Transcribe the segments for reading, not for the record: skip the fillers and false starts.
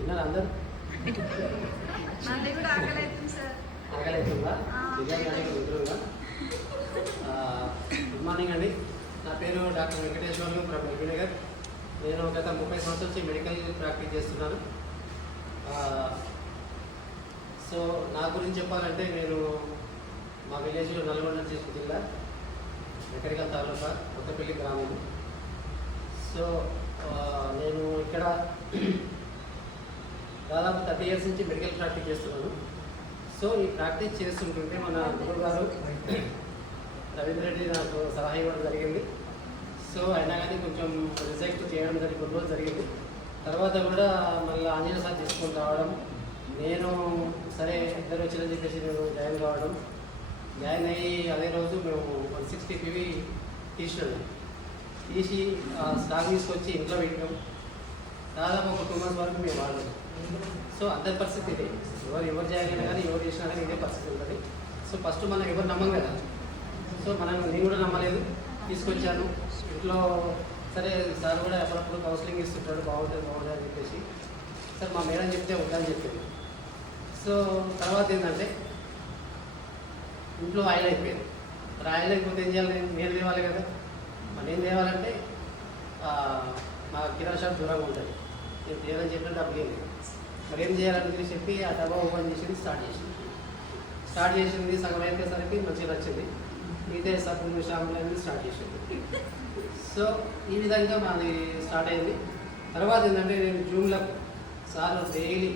తిన్నారు అందరు? ఆకలిస్తుందా? బిర్యానీ కుదురుగా. గుడ్ మార్నింగ్ అండి. నా పేరు డాక్టర్ వెంకటేశ్వర్లు ఫ్రమ్ నగర్. నేను గత 30 సంవత్సరాల నుంచి మెడికల్ ప్రాక్టీస్ చేస్తున్నాను. సో నా గురించి చెప్పాలంటే నేను మా విలేజ్లో నల్గొండ డిస్ట్రిక్ట్ జిల్లా వెంకటగిరి తాలూకా కొత్తపల్లి గ్రామం. సో నేను ఇక్కడ దాదాపు 30 years నుంచి మెడికల్ ప్రాక్టీస్ చేస్తున్నాను. సో ఈ ప్రాక్టీస్ చేస్తుంటుంటే మన గురువు గారు రవీంద్ర రెడ్డి నాకు సలహా ఇవ్వడం జరిగింది. సో అయినా కానీ కొంచెం రిజెక్ట్ చేయడం కొన్ని రోజులు జరిగింది. తర్వాత కూడా మళ్ళీ ఆంజనేయ సార్ తీసుకొని రావడం, నేను సరే ఇద్దరు వచ్చిందని చెప్పేసి నేను జాయిన్ కావడం, జాయిన్ అయ్యి అదే రోజు మేము 160 PV తీసి స్టాక్ తీసుకొచ్చి ఇంట్లో పెట్టాం. దాదాపు ఒక 2 months వరకు మేము వాడడం. సో అందరి పరిస్థితి ఇదే, ఎవరు జాయిన్ అయినా కానీ ఎవరు చేసినా కానీ ఇదే పరిస్థితి ఉంటుంది. సో ఫస్ట్ మనం ఎవరు నమ్మం కదా. సో నేను కూడా నమ్మలేదు, తీసుకొచ్చాను ఇంట్లో. సరే సార్ కూడా ఎప్పుడప్పుడు కౌన్సిలింగ్ ఇస్తుంటాడు, బాగుంటుంది అని చెప్పేసి సార్ మా మేడం చెప్తే వద్దని చెప్పింది. సో తర్వాత ఏంటంటే ఇంట్లో ఆయిల్ అయిపోయింది. మరి ఆయిల్ అయిపోతే ఏం చేయాలి? నేను తేవాలి కదా. మరి నేను తేవాలంటే మా కిరాణా షాప్ దూరంగా ఉంటుంది. నేను తేవాలని చెప్పిన డబ్బులు లేదు. మరి ఏం చేయాలని చెప్పి ఆ డబ్బా ఓపెన్ చేసింది, స్టార్ట్ చేసింది. సగం అయిపోయేసరికి మంచిగా వచ్చింది. మిగతా సబ్బులు షాంపులు అనేది స్టార్ట్ చేసింది. సో ఈ విధంగా మాది స్టార్ట్ అయింది. తర్వాత ఏంటంటే నేను జూన్లో సార్ డైలీ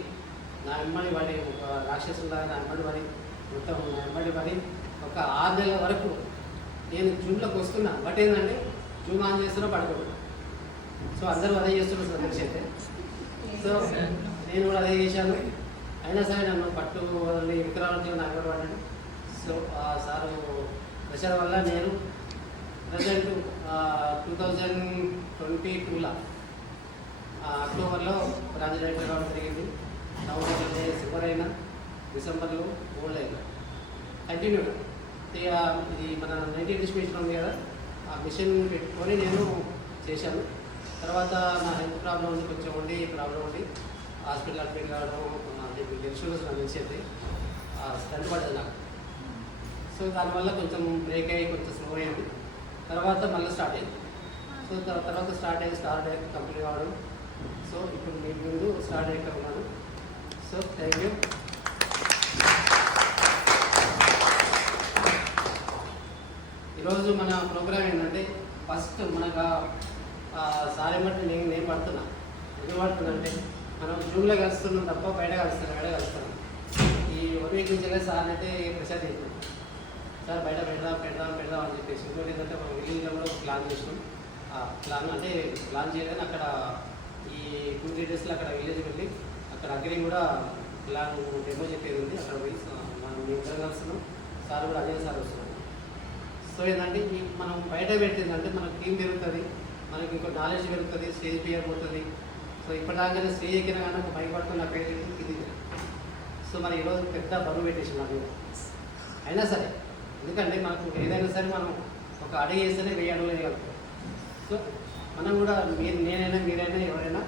నా అమ్మడి పడి ఒక రాక్షసులాగా నా అమ్మడి పడి మొత్తం నా అమ్మడి పడి ఒక 6 నెలల వరకు నేను జూన్లోకి వస్తున్నా. బట్ ఏంటంటే జూమ్ ఆన్ చేస్తున్నా పడుకోవడం. సో అందరూ అదే చేస్తున్నారు సార్ తెలిసి అయితే. సో నేను కూడా అదే చేశాను. అయినా సరే నన్ను పట్టు వదిలి విక్రాలకి నాకు కూడా పడ్డాను. సో ఆ సారు ప్రెషర్ వల్ల నేను ప్రజెంట్ 2022లో అక్టోబర్లో బ్రాంచ్ డైరెక్టర్ రావడం జరిగింది. నవంబర్లో సిల్వర్ అయినా, డిసెంబర్లో గోల్డ్ అయినా కంటిన్యూగా. ఇది మన 90 మిషన్ ఉంది కదా, ఆ మిషన్ పెట్టుకొని నేను చేశాను. తర్వాత నా హెల్త్ ప్రాబ్లం ఉంది, కొంచెం ప్రాబ్లం ఉండి హాస్పిటల్ అడ్మిట్ కావడం, ఇన్సూరెన్స్ నాకు తెలిసేది స్టంట్ పడ్డది నాకు. సో దానివల్ల కొంచెం బ్రేక్ అయ్యి కొంచెం స్లో అయింది. తర్వాత మళ్ళీ స్టార్ట్ అయింది. సో తర్వాత స్టార్ట్ అయ్యి కంప్లీట్ కావడం. సో ఇప్పుడు మీ ముందు స్టార్ట్ అయ్యి ఉన్నాను. So thank you. ఈరోజు మన ప్రోగ్రామ్ ఏంటంటే ఫస్ట్ మనకు సారీ బట్టి నేను పడుతున్నా. ఎందుకు పడుతున్నా మనం జూమ్లో కలుస్తున్నాం తప్ప బయట కలుస్తాను. ఈ 1 week నుంచి సార్ అయితే ప్రెషర్ చేస్తున్నాం. సార్ బయట పెడదాం అని చెప్పేసి. ఇంకోటి ఏంటంటే ఒక విలేజ్లో కూడా ఒక ప్లాన్ చేసినాం. ప్లాన్ చేయగానే అక్కడ ఈ 2-3 daysలో అక్కడ విలేజ్ వెళ్ళి అక్కడ అగ్రిని కూడా ప్లాన్ డెమో చెప్పేది ఉంది. అక్కడ వెళ్ళి మనం ఇద్దరం కలుస్తున్నాం. సార్ కూడా అదే సార్ వస్తున్నాం. సో ఏంటంటే మనం బయట పెట్టిందంటే మనకు టీం పెరుగుతుంది, మనకి ఇంకో నాలెడ్జ్ పెరుగుతుంది, స్టేజ్ ఫియర్ పోతుంది. సో ఇప్పటిదాకానే స్టేజ్ ఎక్కిన కానీ ఒక భయపడుతున్న నా పేరు ఇది. సో మరి ఈరోజు పెద్ద బరువు పెట్టేసి నాకు. అయినా సరే ఎందుకంటే మనకు ఏదైనా సరే మనం ఒక అడుగు వేస్తేనే 1000 అడుగులు వేయగలుగుతాం. సో మనం కూడా నేనైనా మీరైనా ఎవరైనా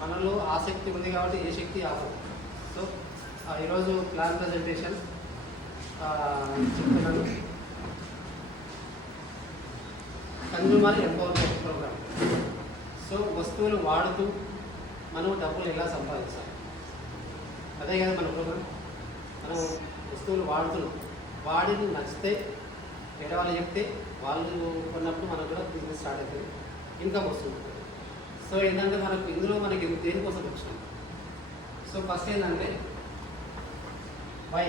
మనలో ఆసక్తి ఉంది కాబట్టి ఏ శక్తి ఆగదు. సో ఈరోజు ప్లాన్ ప్రజెంటేషన్ చెప్తున్నాను. Consumer empowerment programme. సో వస్తువులు వాడుతూ మనం డబ్బులు ఎలా సంపాదించాలి, అదే కదా మన ప్రోగ్రామ్. మనం వస్తువులు వాడి నచ్చితే వేరే వాళ్ళు చెప్తే వాళ్ళు కొన్నప్పుడు మనకు కూడా బిజినెస్ స్టార్ట్ అవుతుంది, ఇన్కమ్ వస్తుంది. సో ఏంటంటే ఇందులో మనకి దేనికోసం వచ్చినాం. సో ఫస్ట్ ఏంటంటే వై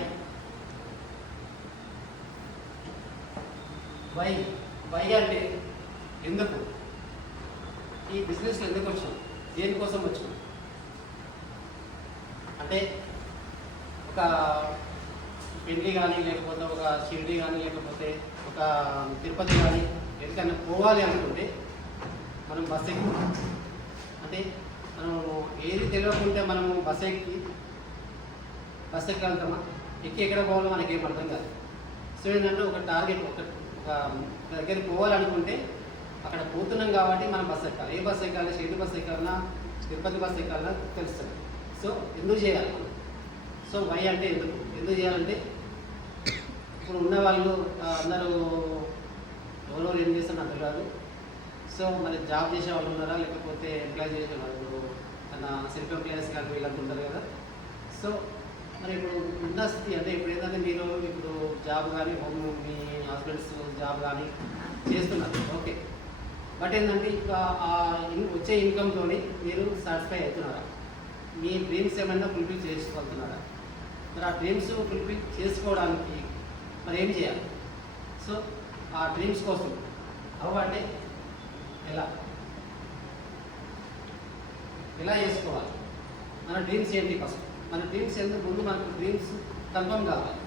అంటే ఎందుకు ఈ బిజినెస్లో ఎందుకు వచ్చినాం, దేనికోసం వచ్చినాం అంటే ఒక పెళ్లి కానీ, లేకపోతే ఒక షిరిడి కానీ, లేకపోతే ఒక తిరుపతి కానీ ఎక్కడికైనా పోవాలి అనుకుంటే మనం బస్ ఎక్కువ. అంటే మనం ఏది తెలియకుంటే మనము బస్ ఎక్కగలుగుతామా? ఎక్కడ పోవాలో మనకి ఏం అర్థం కాదు. సో ఏంటంటే ఒక టార్గెట్ ఒక దగ్గరికి పోవాలనుకుంటే అక్కడ పోతున్నాం కాబట్టి మనం బస్సు ఎక్కాలి. ఏ బస్సు ఎక్కాలి, షిరిడి బస్సు ఎక్కాలన్నా, తిరుపతి బస్సు ఎక్కాలన్నా తెలుస్తుంది. సో ఎందుకు చేయాలి మనం? సో వై అంటే ఎందుకు చేయాలంటే ఇప్పుడు ఉన్న వాళ్ళు అందరూ ఎవరో ఏం చేస్తారో నాకు తెలియదు. సో మరి జాబ్ చేసే వాళ్ళు ఉన్నారా, లేకపోతే ఎంప్లాయ్ చేసే వాళ్ళు తన సెల్ఫ్ ఎంప్లాయీస్ కానీ వీళ్ళంతా ఉంటారు కదా. సో మరి ఇప్పుడు ఉన్న స్థితి అంటే ఇప్పుడు ఏంటంటే మీరు ఇప్పుడు జాబ్ కానీ మీ హస్బెండ్స్ జాబ్ కానీ చేస్తున్నారు, ఓకే. బట్ ఏంటంటే ఇక వచ్చే ఇన్కమ్తో మీరు సాటిస్ఫై అవుతున్నారా? మీ డ్రీమ్స్ ఏమైనా ఫుల్ఫిల్ చేసుకోగలుగుతున్నారా? మరి ఆ డ్రీమ్స్ ఫుల్ఫిల్ చేసుకోవడానికి మరి ఏం చేయాలి? సో ఆ డ్రీమ్స్ కోసం అవ్వంటే ఎలా చేసుకోవాలి? మన డ్రీమ్స్ ఏంటి? ఫస్ట్ మన డ్రీమ్స్ ఎందుకు ముందు మనకు డ్రీమ్స్ కన్ఫర్మ్ కావాలి.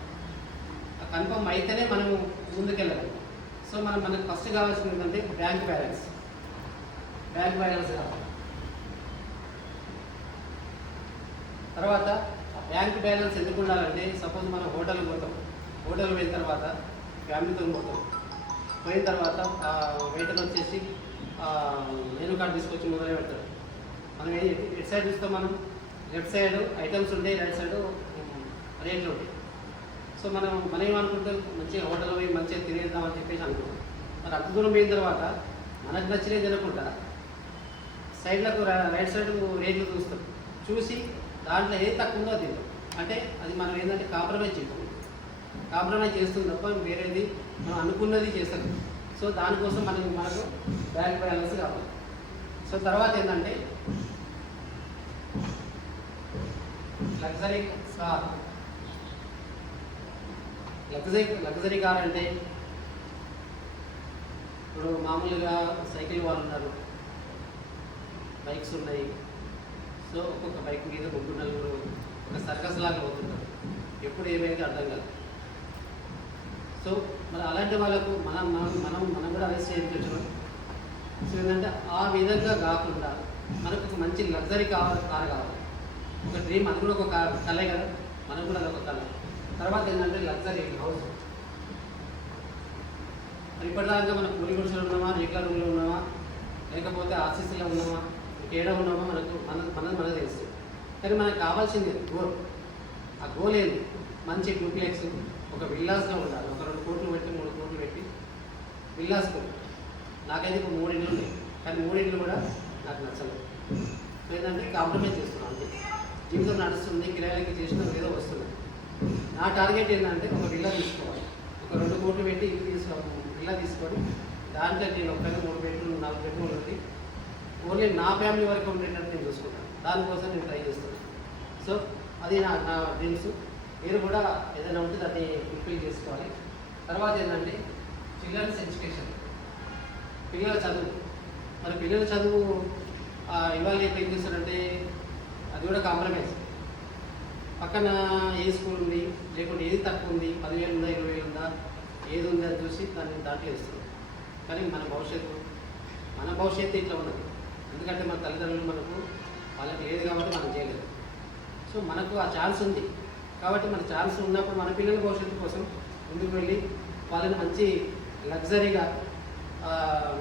ఆ కన్ఫర్మ్ అయితేనే మనము ముందుకెళ్ళాలి. సో మనకు ఫస్ట్ కావాల్సింది ఏంటంటే బ్యాంక్ బ్యాలెన్స్ కావాలి. తర్వాత బ్యాంక్ బ్యాలెన్స్ ఎందుకు ఉండాలంటే సపోజ్ మనం హోటల్కి పోతాం, హోటల్ పోయిన తర్వాత ఫ్యామిలీతో పోయిన తర్వాత వెయిటర్ వచ్చేసి మెనూ కార్డు తీసుకొచ్చి మొదలు పెడతాడు. మనం ఎటు సైడ్ చూస్తాం, మనం లెఫ్ట్ సైడ్ ఐటమ్స్ ఉంటాయి, రైట్ సైడ్ రేట్లు ఉంటాయి. సో మనం ఏమనుకుంటాం, మంచిగా హోటల్ పోయి మంచిగా తినేద్దామని చెప్పేసి అనుకుంటాం. మరి అంత దూరం పోయిన తర్వాత మనకు నచ్చినవి తినకుండా సైడ్లకు రైట్ సైడ్ రేట్లు చూస్తాం, చూసి దాంట్లో ఏది తక్కువ ఉందో తింటాం. అంటే అది మనం ఏంటంటే కాంప్రమైజ్ చేస్తుంది తప్ప వేరేది మనం అనుకున్నది చేస్తాం. సో దానికోసం మనకు బ్యాంక్ బ్యాలెన్స్ కావాలి. సో తర్వాత ఏంటంటే లగ్జరీ కార్ అంటే ఇప్పుడు మామూలుగా సైకిల్ వాళ్ళు ఉన్నారు, బైక్స్ ఉన్నాయి. సో ఒక్కొక్క బైక్ మీద ముగ్గురు నలుగురు ఒక సర్కస్ లాగా పోతుంటారు, ఎప్పుడు ఏమైతే అర్థం కాదు. సో మరి అలాంటి వాళ్ళకు మనం కూడా అరెస్ట్ చేయించవచ్చు. సో ఏంటంటే ఆ విధంగా కాకుండా మనకు ఒక మంచి లగ్జరీ కార్ కావాలి. ఒక డ్రీమ్, అది కూడా ఒక కళే కదా, మనకు కూడా అదొక కళ. తర్వాత ఏంటంటే లగ్జరీ హౌస్. మరి ఇప్పటిదాకా మనం కూలి గుడిసెలో ఉన్నామా, రేట్ల రూమ్లో ఉన్నామా, లేకపోతే ఆర్సీసీలో ఉన్నామా, ఏడా ఉన్నామా, మనకు తెలుస్తుంది. కానీ మనకు కావాల్సింది గోల్. ఆ గోల్ ఏంటి? మంచి డూప్లెక్స్ ఒక విల్లాస్గా ఉండాలి. ఒక 2 కోట్లు పెట్టి 3 కోట్లు పెట్టి విల్లాస్కు. నాకైతే ఇప్పుడు 3 ఇండ్లు ఉన్నాయి, కానీ 3 ఇండ్లు కూడా నాకు నచ్చలేదు. సో ఏంటంటే కాంప్రమైజ్ చేస్తున్నాను. అంటే జీవితం నడుస్తుంది, కిరాయిలకి చేసిన ఏదో వస్తుంది. నా టార్గెట్ ఏంటంటే ఒక విల్లా తీసుకోవాలి. ఒక 2 కోట్లు పెట్టి విల్లా తీసుకొని దాంట్లో నేను ఒక్కరికి 3 బెడ్రూమ్ 4 బెడ్రూమ్లు ఉంది, ఓన్లీ నా ఫ్యామిలీ వరకు ఉండేటట్టు నేను చూసుకుంటాను. దానికోసం నేను ట్రై చేస్తున్నాను. సో అది నా డ్రీమ్స్. మీరు కూడా ఏదైనా ఉంటే దాన్ని ఫుల్ఫిల్ చేసుకోవాలి. తర్వాత ఏంటంటే చిల్డ్రన్స్ ఎడ్యుకేషన్, పిల్లల చదువు. మరి పిల్లల చదువు ఇవాళ రేపు ఏం చేస్తారంటే అది కూడా కాంప్రమైజ్. పక్కన ఏ స్కూల్ ఉంది, లేకుంటే ఏది తక్కువ ఉంది, 10,000 ఉందా 20,000 ఉందా, ఏది ఉంది అని చూసి దాంట్లో ఇస్తుంది. కానీ మన భవిష్యత్తు ఇట్లా ఉన్నది. ఎందుకంటే మన తల్లిదండ్రులు వాళ్ళకి లేదు కాబట్టి మనం చేయలేదు. సో మనకు ఆ ఛాన్స్ ఉంది కాబట్టి మన ఛాన్స్ ఉన్నప్పుడు మన పిల్లల భవిష్యత్తు కోసం ముందుకు వెళ్ళి వాళ్ళని మంచి లగ్జరీగా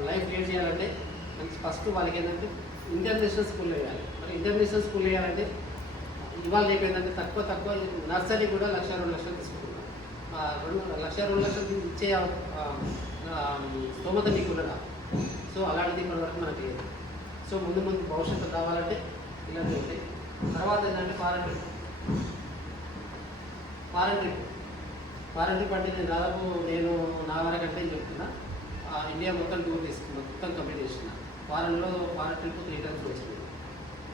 లైఫ్ లీడ్ చేయాలంటే ఫస్ట్ వాళ్ళకి ఏంటంటే ఇంటర్నేషనల్ స్కూల్లో వేయాలి. మరి ఇంటర్నేషనల్ స్కూల్ వేయాలంటే ఇవాళ రేపు ఏంటంటే తక్కువ నర్సరీ కూడా 1,00,000 2 లక్షలు తీసుకుంటున్నాం. 1,00,000 2 లక్షలు ఇచ్చే స్తోమత మీకు ఉండదా? సో అలాంటిది ఇప్పటి వరకు మనకి లేదు. సో ముందు భవిష్యత్తు రావాలంటే ఇలాంటివి ఉంటాయి. తర్వాత ఏంటంటే ఫారెన్ ట్రిప్ అంటే నేను దాదాపు నా వరకంటే చెప్తున్నా, ఇండియా మొత్తం టూర్ తీసుకున్నాను, మొత్తం కంప్లీట్ చేసుకున్నాను. ఫారెన్ ట్రిప్ 3 times వచ్చింది.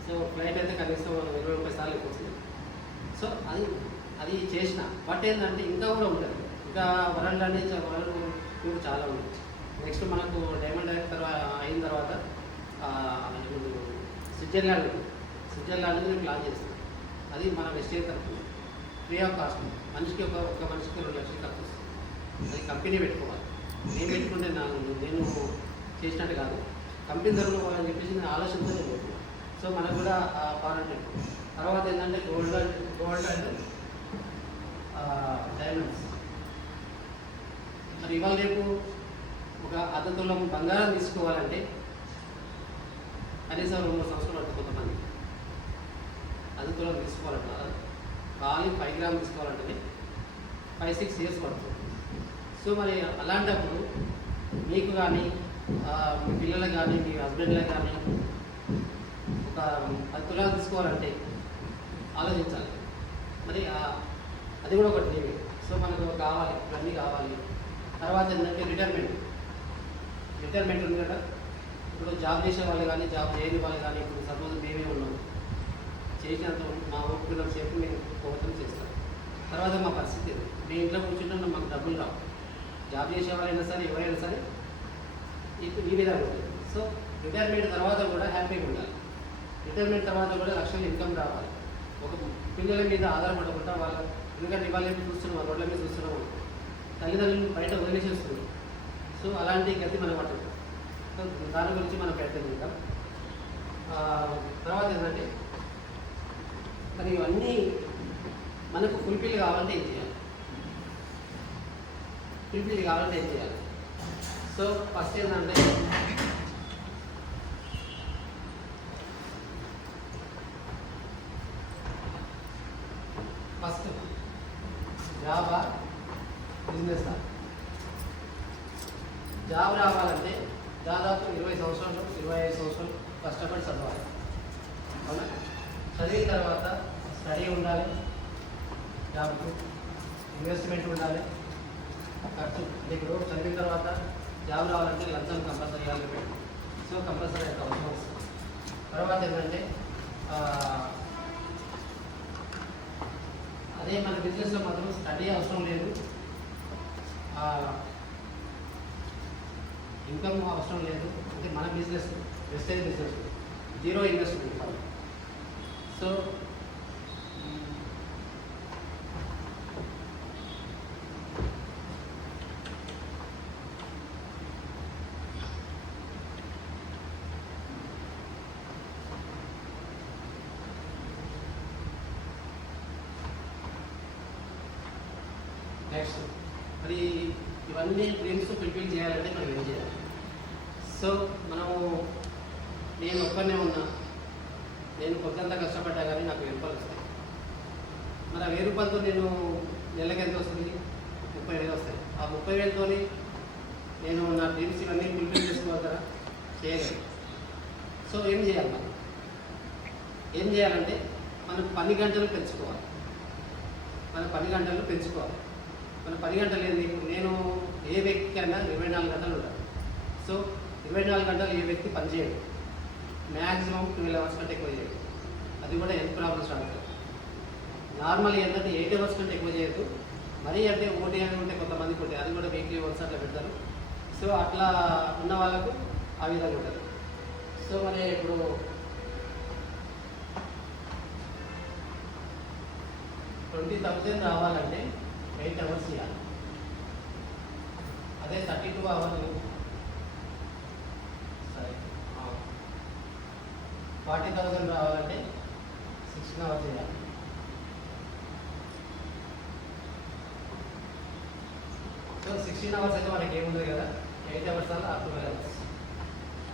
సో ఫ్లైట్ అయితే కనీసం 20-30 సార్లు ఎక్కువ. సో అది చేసిన. బట్ ఏంటంటే ఇంకా కూడా ఉంటుంది, ఇంకా వరల్డ్ టూర్ చాలా ఉంది. నెక్స్ట్ మనకు డైమండ్ అయిన తర్వాత స్విట్జర్లాండ్ నేను ప్లాన్ చేస్తాను. అది మన వెస్టేజ్ తరఫున ఫ్రీ ఆఫ్ కాస్ట్. మనిషికి ఒక మనిషికి 2 లక్షలు ఖర్చు వస్తుంది. అది కంపెనీ పెట్టుకోవాలి. నేను పెట్టుకుంటే నేను చేసినట్టు కాదు, కంపెనీ తరఫున పోవాలని చెప్పేసి నేను ఆలోచనతో నేను పెట్టుకున్నాను. సో మనకు కూడా ఫారెన్ ట్రిప్. తర్వాత ఏంటంటే గోల్డ్ అండ్ డైమండ్స్. మరి ఇవాళ రేపు ఒక 1 తులం బంగారం తీసుకోవాలంటే కనీసం 2-3 సంవత్సరాలు పడుతుంది కొంతమంది. 1 తులాలు తీసుకోవాలంటారా, ఖాళీ 5 గ్రాములు తీసుకోవాలంటే 5-6 ఇయర్స్ పడుతుంది. సో మరి అలాంటప్పుడు మీకు కానీ మీ పిల్లలకు కానీ మీ హస్బెండ్లకు కానీ ఒక 10 తులాలు తీసుకోవాలంటే ఆలోచించాలి. మరి అది కూడా ఒకటి లేవు. సో మనకు కావాలి, ఇవన్నీ కావాలి. తర్వాత ఏంటంటే రిటైర్మెంట్ ఉంది కదా. ఇప్పుడు జాబ్ చేసే వాళ్ళు కానీ జాబ్ చేయని వాళ్ళు కానీ ఇప్పుడు సపోజ్ మేమే ఉన్నాం, చేసినంత మా ఊపిరిలో సేపు మేము పోవతం చేస్తాం. తర్వాత మా పరిస్థితి మీ ఇంట్లో కూర్చుంటే మాకు డబ్బులు రావు. జాబ్ చేసే వాళ్ళైనా సరే ఎవరైనా సరే ఈ విధంగా ఉంటుంది. సో రిటైర్మెంట్ తర్వాత కూడా హ్యాపీగా ఉండాలి. రిటైర్మెంట్ తర్వాత కూడా లక్షల ఇన్కమ్ రావాలి. ఒక పిల్లల మీద ఆధారపడకుండా వాళ్ళ, ఎందుకంటే ఇవాళ చూస్తున్నాం, రోడ్ల మీద చూస్తున్నాం, తల్లిదండ్రులు బయట వదిలేసేస్తున్నాం. సో అలాంటి గతి మనం పట్టదు. సో దాని గురించి మనం ప్రయత్నం చేద్దాం. తర్వాత ఏంటంటే మరి ఇవన్నీ మనకు ఫుల్ఫిల్ కావాలంటే ఏం చేయాలి? ఫుల్ఫిల్ కావాలంటే ఏం చేయాలి? సో ఫస్ట్ ఏంటంటే ఫస్ట్ జాబా బిజినెస్. జాబ్ రావాలంటే దాదాపు 20 సంవత్సరాలు 25 సంవత్సరాలు కష్టపడి చదవాలి. అవునా? చదివిన తర్వాత స్టడీ ఉండాలి, జాబ్కు ఇన్వెస్ట్మెంట్ ఉండాలి, ఖర్చు. ఇప్పుడు చదివిన తర్వాత జాబ్ రావాలంటే లంచం కంపల్సరీ ఇవ్వాలి. సో కంపల్సరీ అయితే అవసరం వస్తుంది. తర్వాత ఏంటంటే అదే మన బిజినెస్లో మాత్రం స్టడీ అవసరం లేదు, ఇన్కమ్ అవసరం లేదు. అంటే మన business wastage business 0 investment. So next మరి ఇవన్నీ డ్రీమ్స్ ఫుల్ఫిల్ చేయాలంటే మనం ఏం చేయాలి? సో నేను ఒక్కనే ఉన్నా, నేను కొంతంత కష్టపడ్డా కానీ నాకు 1000 రూపాయలు వస్తాయి. మరి ఆ 1000 రూపాయలతో నేను నెలకి ఎంత వస్తుంది? 30,000 వస్తాయి. ఆ 30,000తో నేను నా డ్రీమ్స్ ఇవన్నీ ఫుల్ఫిల్ చేసుకోగలుగుతారా? చేయగలను. సో ఏం చేయాలి? మనం ఏం చేయాలంటే మనం 10 గంటలు పెంచుకోవాలి. మన 10 గంటలు పెంచుకోవాలి. మన 10 గంటలు ఏంది? నేను ఏ వ్యక్తికి అయినా 24 గంటలు ఉంటాను. సో 24 గంటలు ఏ వ్యక్తి పనిచేయడు, మ్యాక్సిమం 12 అవర్స్ కంటే ఎక్కువ చేయదు. అది కూడా హెల్త్ ప్రాబ్లమ్స్ రాదు. నార్మల్గా ఏంటంటే 8 అవర్స్ కంటే ఎక్కువ చేయదు. మరీ అంటే ఓటీ అని ఉంటే కొంతమందికి ఉంటాయి, అది కూడా వీక్లీ వన్స్ అట్లా పెడతారు. సో అట్లా ఉన్న వాళ్ళకు ఆ విధంగా ఉంటుంది. సో మరి ఇప్పుడు 20,000 రావాలంటే 8 అవర్స్ చేయాలి. అదే 32 అవర్లు సరే 40,000 రావాలంటే 16 అవర్స్ చేయాలి. సో 16 అవర్స్ అయితే మనకి ఏముంది కదా, 8 అవర్స్ అలా 12 అవర్స్.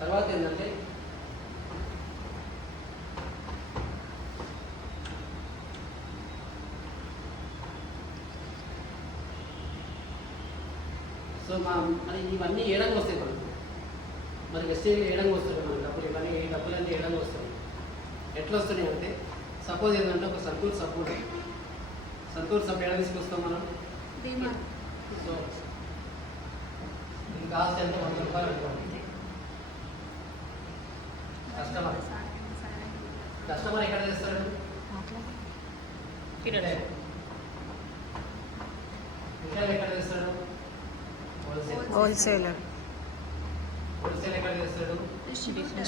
తర్వాత ఏంటంటే సో మరి ఇవన్నీ ఏడంగా వస్తాయి మనకు. మరి వెస్టేజ్ ఏడంగా వస్తుంది మన డబ్బులు. ఇవన్నీ డబ్బులన్నీ ఏడంగా వస్తాయి. ఎట్లా వస్తున్నాయి అంటే సపోజ్ ఏంటంటే ఒక సంతూర్ సబ్బు ఏడా తీసుకొస్తాం మనం. సో ఇది కాస్ట్ ఎంత? 100 రూపాయలు అనుకోండి. కస్టమర్ ఎక్కడ చేస్తాడు? రిటైల్ ఎక్కడ చేస్తాడు? హోల్సేలర్ ఎక్కడ చేస్తాడు? డిస్ట్రిబ్యూటర్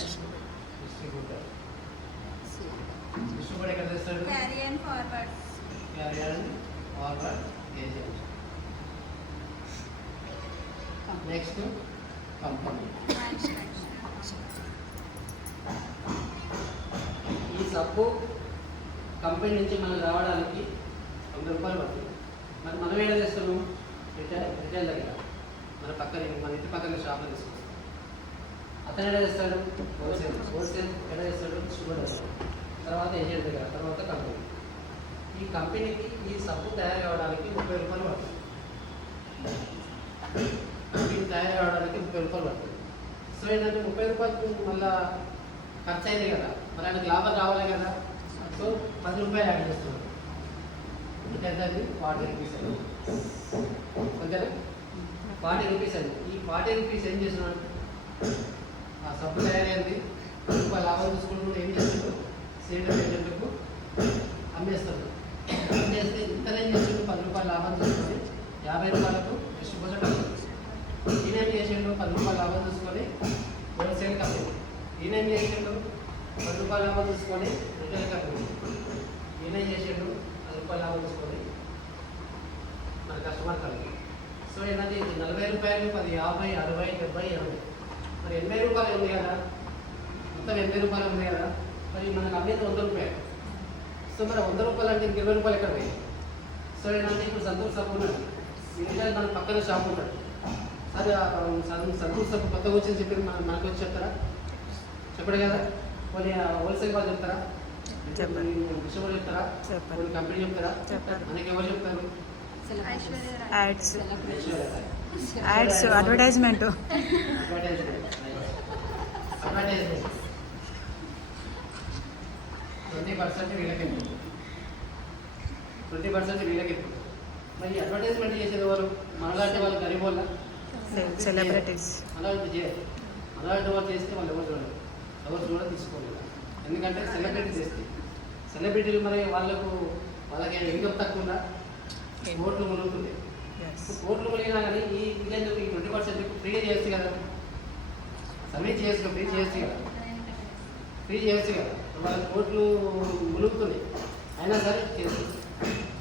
ఎక్కడ చేస్తాడు? Carry and forward agent. Next company. ఈ సబ్బు కంపెనీ నుంచి మనం రావడానికి 100 రూపాయలు పడుతుంది. మరి మనం ఏం చేస్తున్నాం? రిటైల్ దగ్గర మన ఇంటి పక్కన షాప్లో తీసుకొస్తాం. అతను ఎలా చేస్తాడు? హోల్సేల్ ఎక్కడ చేస్తాడు? షుగర్ చేస్తాడు. తర్వాత ఏజెంట్ దగ్గర, తర్వాత కంపెనీ. కంపెనీకి ఈ సబ్బు తయారు కావడానికి 30 రూపాయలు పడుతుంది. కంపెనీ తయారు కావడానికి 30 రూపాయలు పడుతుంది. సో ఏంటంటే 30 రూపాయలు మళ్ళీ ఖర్చు అయింది కదా, మరి ఆయనకు లాభం రావాలి కదా. సో 10 రూపాయలు యాడ్ చేస్తున్నాడు. అంటే అది 40 రూపీస్ అండి, ఓకేనా? 40 రూపీస్ అండి. ఈ 40 రూపీస్ ఏం చేస్తున్నాడు, ఆ సబ్బు తయారైంది 10 రూపాయలు లాభం చూసుకుంటూ ఏం చేస్తాడు, సేమ్ ఏజెంట్కు అమ్మేస్తాడు. అమ్మేస్తే ఇంతనేం చేసిండు, 10 రూపాయలు లాభం చూసుకొని 50 రూపాయలకు డిస్ట్రిబ్యూషన్ వస్తుంది. ఈయనేం చేసిండు, 10 రూపాయలు లాభం చూసుకొని హోల్సేల్ కంపెనీ. ఈయనేం చేసిండు, 10 రూపాయలు లాభం చూసుకొని రిటైల్ కంపెనీ. ఈయనేం చేసిండు, 10 రూపాయలు లాభం చూసుకొని మన కస్టమర్ కంపెనీ. సో ఏంటంటే ఇది 40 రూపాయలు, 10, 50, 60, 70, 80. మరి 80 రూపాయలు ఉంది కదా, మొత్తం 80 రూపాయలు ఉంది కదా, మరి మనకు అమ్మేది 100 రూపాయలు. సో మరి 100 రూపాయలు అంటే 20 రూపాయలు ఎక్కడ పోయాయి. సో ఏంటంటే ఇప్పుడు సంతూర్ సబ్బు ఉన్నది, ఇంట్లో మన పక్కన షాప్ ఉంటాడు. సరే సంతూర్ సబ్బు కొత్తగా వచ్చింది చెప్పి మనకు వచ్చి చెప్తారా, చెప్పడు కదా. కొన్ని హోల్సేల్ వాళ్ళు చెప్తారా, డిస్ట్రిబ్యూటర్ చెప్తారా, కొన్ని కంపెనీ చెప్తారా, మనకి ఎవరు చెప్తారు? అడ్వర్టైజ్మెంట్ 20% వీళ్ళకి 20% వీళ్ళకి. మరి అడ్వర్టైజ్మెంట్ చేసేది ఎవరు? మనలాంటి వాళ్ళు గరీబ్ వాళ్ళ, సెలబ్రిటీస్. అలాంటి చేయరు. అలాంటి వాళ్ళు చేస్తే వాళ్ళు ఎవరు చూడరు, ఎవరు చూడ తీసుకోలేదు. ఎందుకంటే సెలబ్రిటీ చేస్తే సెలబ్రిటీలు మరి వాళ్ళకి ఇన్కమ్ తక్కువ కోట్లు మునుగుతుంది. కోట్లు మునిగినా కానీ ఈ వీళ్ళెందుకు ఈ 20% ఫ్రీ చేయొచ్చు కదా, సబ్మిట్ చేయొచ్చు, ఫ్రీ చేయొచ్చు కదా, ఫ్రీ చేయొచ్చు కదా. వాళ్ళ కోట్లు మునుగుతుంది అయినా సరే చేస్తుంది.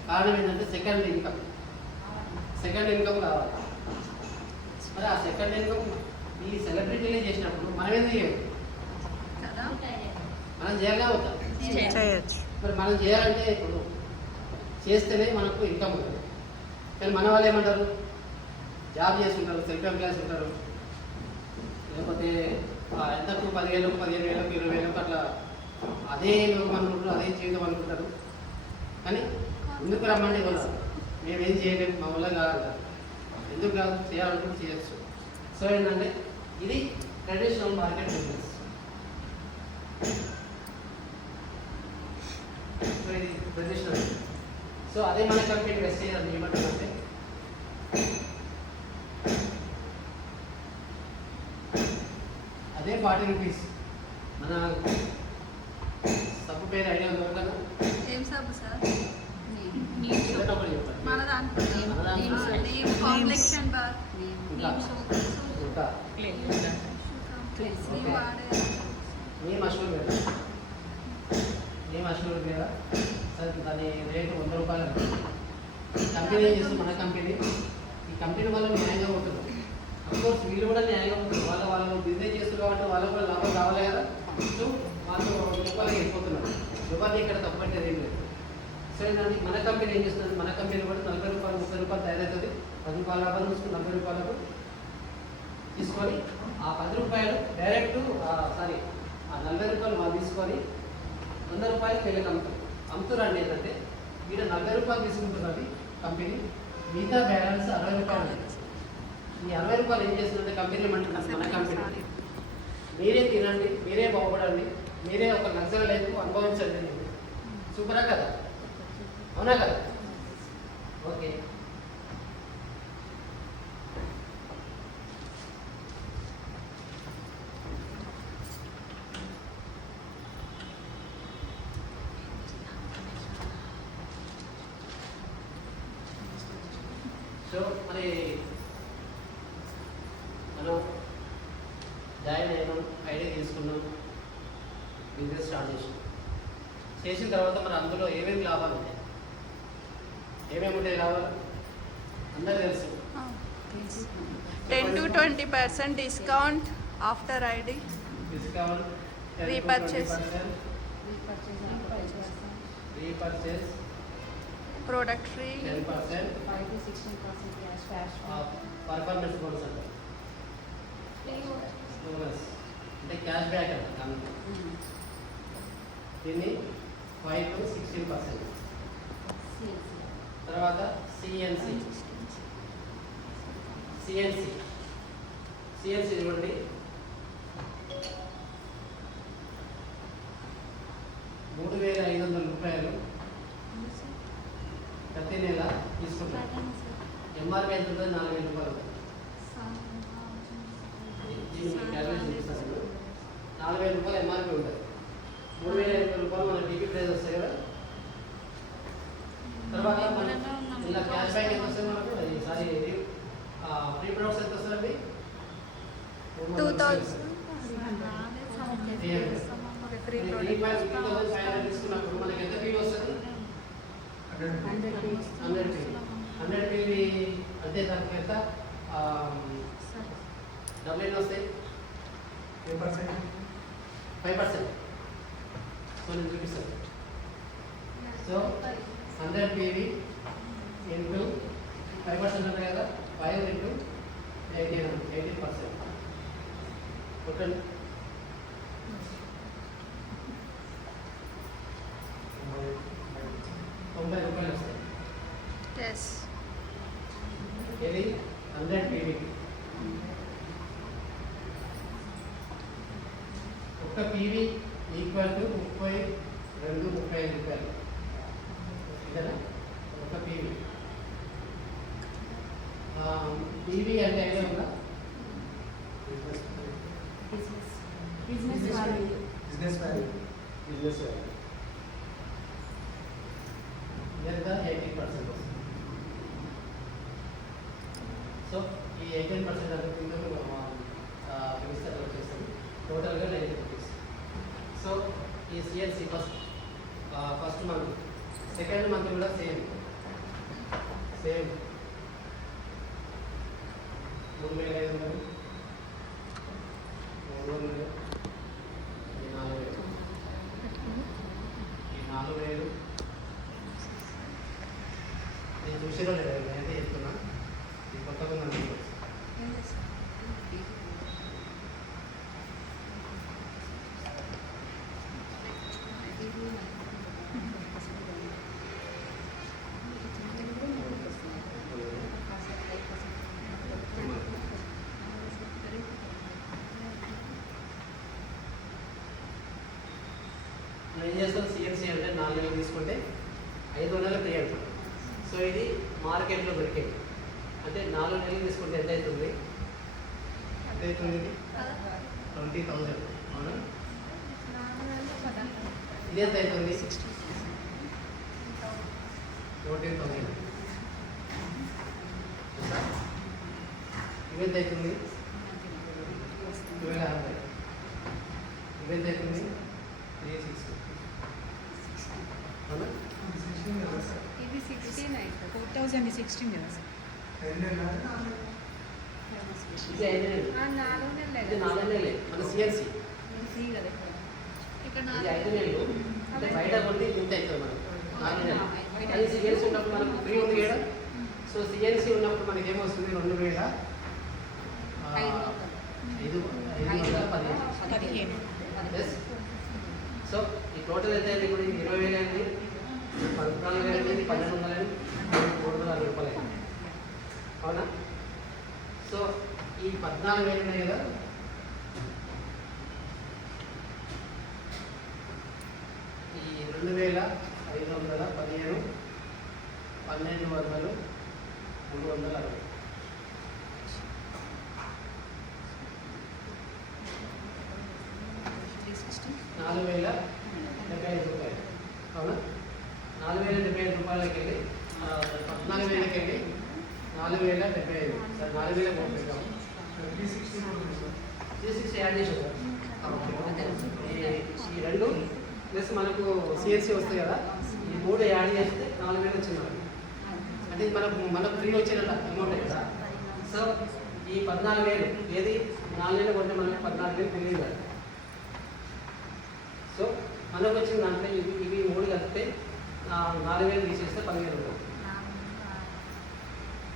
కారణం ఏంటంటే సెకండ్ ఇన్కమ్ కావాలి. మరి ఆ సెకండ్ ఇన్కమ్ ఈ సెలబ్రిటీలే చేసినప్పుడు మనం ఏం చేయాలి, మనం చేయాలా అవుతాం. మరి మనం చేయాలంటే ఇప్పుడు చేస్తేనే మనకు ఇన్కమ్ ఉంటుంది. కానీ మన వాళ్ళు ఏమంటారు, జాబ్ చేస్తుంటారు, సెల్ఫ్ ఎంప్లాయీస్ ఉంటారు, లేకపోతే ఎంతకు 10,000, 15,000, 20,000 అట్లా అదే లోకం అనుకుంటారు, అదే జీవితం అనుకుంటారు. కానీ ఎందుకు రమ్మండి వాళ్ళు, మేమేం చేయలేము, మా వల్ల కాదు. ఎందుకు కాదు, చేయాలనుకుంటే చేయొచ్చు. సో ఏంటంటే ఇది ట్రెడిషనల్ మార్కెట్ బిజినెస్. సో ఇది ట్రెడిషనల్. సో అదే మన కంపెనీ వెస్టేజ్ అని ఏమంటారంటే అదే 40 రూపీస్. మన సబ్బు పేరు ఐడియా ఉంది కదా, ఏం సబ్బు సార్? ఒకటి చెప్పండి. మన దాంట్లో కాంప్లెక్షన్ బార్ మీ మషూర్ కదా సార్, దాని రేటు 100 రూపాయలు. కంపెనీ ఏం చేస్తుంది, మన కంపెనీ. ఈ కంపెనీ వల్ల న్యాయంగా ఉంటుంది. అఫ్కోర్స్ వీళ్ళు కూడా న్యాయంగా ఉంటుంది. వాళ్ళు బిజినెస్ చేస్తారు కాబట్టి వాళ్ళకు కూడా లాభం కావాలి కదా. సో వాళ్ళు రూపాయలకి వెళ్ళిపోతున్నారు. రూపాయలు ఇక్కడ తప్పట్టేది ఏం లేదు. సో ఏంటంటే మన కంపెనీ ఏం చేస్తుంది, మన కంపెనీ కూడా 40 రూపాయలు, 30 రూపాయలు తయారవుతుంది. 10 రూపాయల లాభం చూసుకుని 40 రూపాయలకు తీసుకొని ఆ 10 రూపాయలు డైరెక్ట్ ఆ 40 రూపాయలు వాళ్ళు తీసుకొని 100 రూపాయలు వీళ్ళకి అమ్ముతురండి. ఏంటంటే వీళ్ళ 40 రూపాయలు తీసుకుంటున్నది కంపెనీ, మిగతా బ్యాలెన్స్ 60 రూపాయలు. ఈ 60 రూపాయలు ఏం చేస్తుందంటే కంపెనీ అంటున్నారు, మన కంపెనీ మీరే తినండి, మీరే బాగుపడండి, మీరే ఒక లగ్జరీ లైఫ్ అనుభవించండి. సూపరా కదా, అవునా కదా? ఓకే. సో మరి మనం జాయిన్ అయినాం, ఐడియా తీసుకున్నాం, బిజినెస్ స్టార్ట్ చేసిన తర్వాత మరి అందులో ఏమేమి లాభాలు ఉంటాయి, ఏమేమి ఉంటాయి లాభాలు అందరూ తెలుసు. 10 to 20% discount after ID, discount, repurchase, product free, 10%, 5 to 16% cash back. Performance bonus అంటారు. బోనస్ అంటే క్యాష్ బ్యాక్ అంటారు. దీన్ని 5 to 16%. తర్వాత సిఎన్సి చూడండి. ₹3,500 ప్రతి నెల తీసుకుంటారు. ఎంఆర్పీ ఎంత ఉంటుంది? ₹4,000. దీనికి క్యాల్కులేషన్ చేస్తాను. ₹4,000 ఎంఆర్పీ ఉంటుంది. ₹3,500 మన టీపీ ప్రైస్ వస్తాయి కదా. తర్వాత ఇలా క్యాష్ బ్యాక్ ఎంత వస్తుంది మనకు? ఈసారి ఫ్రీ ప్రొడక్ట్స్ ఎంత వస్తుందండి? 2,000. 3,500 తీసుకున్నప్పుడు మనకి ఎంత ఫీ వస్తుంది? 100 పీవీ అంటే దానికి ఎంత డబ్బులు ఎన్ని వస్తాయి? 5%. సో నేను చూపిస్తాను. సో 100 పీవీ ఇంటూ 5% అంటే కదా, 5 ఇంటూ 18%. ఓకేండి. ₹90 వస్తాయి. Yes. ఇది 100 పీవీ. ఒక పీవీ ఈక్వల్ టు ₹32-35. ఇదేనా ఒక పీవీ? పీవీ అంటే ఐడియా ఉందా? Business value. బిజినెస్ వాల్యూ ఎంత? 18% వస్తుంది. సో ఈ 18% అంటే పిలిస్తే వచ్చేస్తుంది. టోటల్గా 90 రూపీస్. సో ఈ CLC first month, second month కూడా సేమ్ 3,500, 300, 4,000. నేను చూసినా లేదు, నేనైతే చెప్తున్నా. ఇది కొత్తగా ఉందండి. మనం ఏం చేస్తాం? సిఎన్సి అంటే 4,000 తీసుకుంటే 500 ఫ్రీ అంటాం. సో ఇది మార్కెట్లో దొరికేది. అంటే 4 నెలలు తీసుకుంటే ఎంత అవుతుంది? ఎంత అవుతుంది? ఇది 20,000. అవునా? ఇది ఎంత అవుతుంది? 14,000. ఇవి ఎంత అవుతుంది? 12,50. ఇవి ఎంత అవుతుంది? 360. అవునా? ఇది 16 అయితే 4,016 కదా సార్. ఇది 5 నెలలు. 4 నెలలే ఇది కదా 4 నెలలే. మన సిఎన్సి ఫ్రీ కదా ఇక్కడ ఇది 5 నెలలు. అంటే బయట కొంటే ఇంత అవుతుంది మనకు 4 నెలలు. అది సిఎన్సి ఉన్నప్పుడు మనకు ఫ్రీ ఉంది కదా. సో సిఎన్సి ఉన్నప్పుడు మనకి ఏమొస్తుంది? 2,515. Yes. సో ఈ టోటల్ ఎంత అయింది? ఇప్పుడు 20,000 అయింది, 14,000 అయింది, 1,200 అయింది, 360 రూపాయలు అయింది. అవునా? సో ఈ 14,000 ఉన్నాయి కదా, ఈ 2,515, 15, 1,200, 360. ₹4,075. అవునా? ₹4,075 వెళ్ళి 14,000 వెళ్ళి 4,075. సార్ 4,000 పెట్టాము. 360 యాడ్ చేసాం. ఈ రెండు ప్లస్ మనకు సిఎన్సి వస్తాయి కదా, ఈ 3 యాడ్ చేస్తే 4,000 వచ్చింది మనకు. అంటే ఇది మనకు ఫ్రీ వచ్చిన అమౌంట్ కదా. సో ఈ 14,000 ఏది 4 నెలలు కొంటే మనకు 14,000 పెరిగింది కదా. సో మనకు వచ్చిన దాంట్లో ఇవి 3 కలిపితే 4,000 తీసేస్తే 10,000 ఉంటుంది.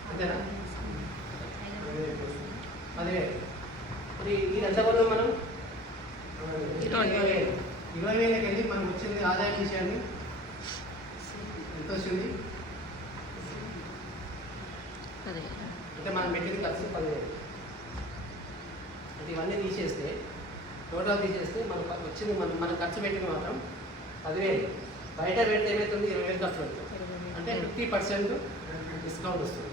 అంతేనా? 10,000. మరి ఇది ఎంత కొన్నాం మనం? 20,000. 20,000కి వెళ్ళి మనకు వచ్చింది ఆదాయం విషయాన్ని ఎంత వచ్చింది? మనం పెట్టిన ఖర్చు 10,000. అంటే ఇవన్నీ తీసేస్తే టోటల్ తీసేస్తే మనకు వచ్చింది మన ఖర్చు పెట్టింది మాత్రం 10,000. బయట పెడితే ఏమవుతుంది 20,000 ఖర్చు పెడుతుంది. అంటే 50% డిస్కౌంట్ వస్తుంది.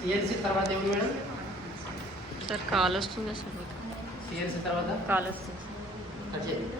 సిఎన్సి తర్వాత ఏమి మేడం? సార్ కాల్ వస్తుంది సార్ మీకు సిఎన్సి తర్వాత కాల్ వస్తుంది కట్ చేయండి.